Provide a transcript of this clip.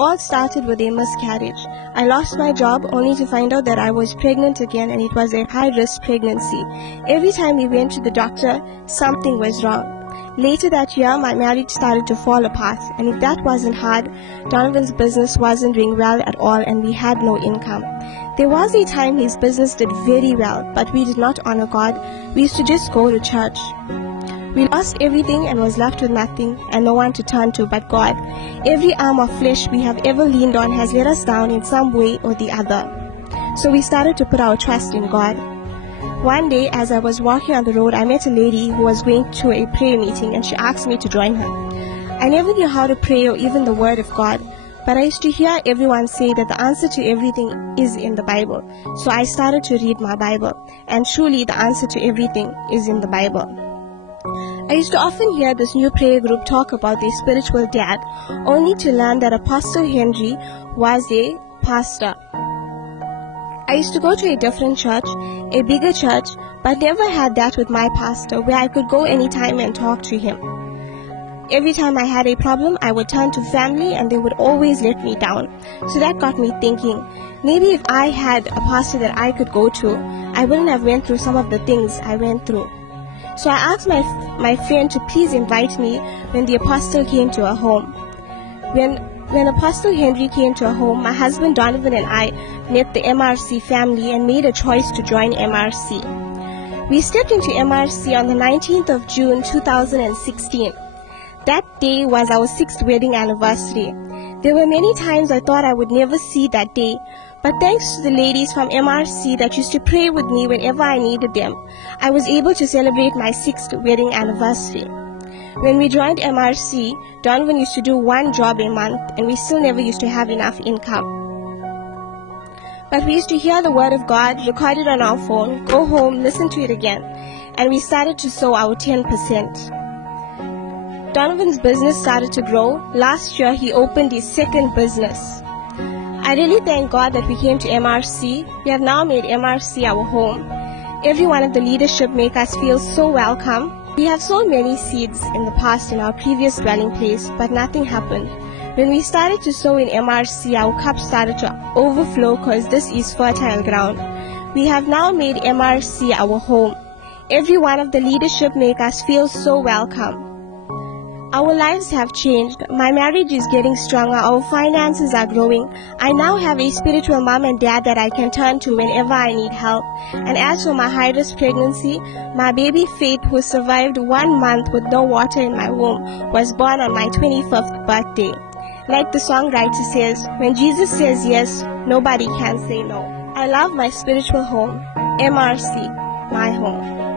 all started with a miscarriage. I lost my job only to find out that I was pregnant again, and it was a high-risk pregnancy. Every time we went to the doctor, something was wrong. Later that year, my marriage started to fall apart, and if that wasn't hard, Donovan's business wasn't doing well at all, and we had no income. There was a time his business did very well, but we did not honor God. We used to just go to church. We lost everything and was left with nothing and no one to turn to but God. Every arm of flesh we have ever leaned on has let us down in some way or the other. So we started to put our trust in God. One day, as I was walking on the road, I met a lady who was going to a prayer meeting, and she asked me to join her. I never knew how to pray or even the word of God, but I used to hear everyone say that the answer to everything is in the Bible. So I started to read my Bible, and truly the answer to everything is in the Bible. I used to often hear this new prayer group talk about their spiritual dad, only to learn that Apostle Henry was a pastor. I used to go to a different church, a bigger church, but never had that with my pastor, where I could go anytime and talk to him. Every time I had a problem, I would turn to family and they would always let me down. So that got me thinking, maybe if I had a pastor that I could go to, I wouldn't have went through some of the things I went through. So I asked my friend to please invite me when the apostle came to our home. When Apostle Henry came to our home, my husband Donovan and I met the MRC family and made a choice to join MRC. We stepped into MRC on the 19th of June 2016. That day was our 6th wedding anniversary. There were many times I thought I would never see that day, but thanks to the ladies from MRC that used to pray with me whenever I needed them, I was able to celebrate my 6th wedding anniversary. When we joined MRC, Donovan used to do one job a month, and we still never used to have enough income. But we used to hear the word of God, record it on our phone, go home, listen to it again, and we started to sow our 10%. Donovan's business started to grow. Last year, he opened his second business. I really thank God that we came to MRC. We have now made MRC our home. Every one of the leadership make us feel so welcome. We have sown many seeds in the past in our previous dwelling place, but nothing happened. When we started to sow in MRC, our cup started to overflow because this is fertile ground. We have now made MRC our home. Every one of the leadership make us feel so welcome. Our lives have changed. My marriage is getting stronger. Our finances are growing. I now have a spiritual mom and dad that I can turn to whenever I need help. And as for my high-risk pregnancy, my baby Faith, who survived 1 month with no water in my womb, was born on my 25th birthday. Like the songwriter says, when Jesus says yes, nobody can say no. I love my spiritual home, MRC, my home.